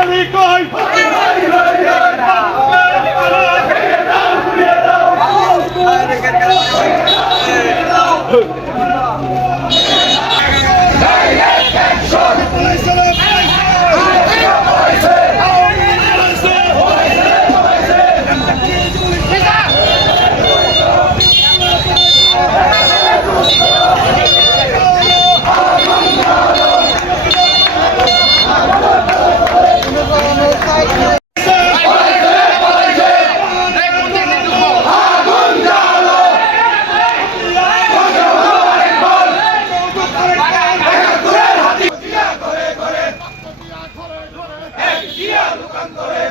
যদি কই Hey, hey, hey, shot! দোকান ধরে।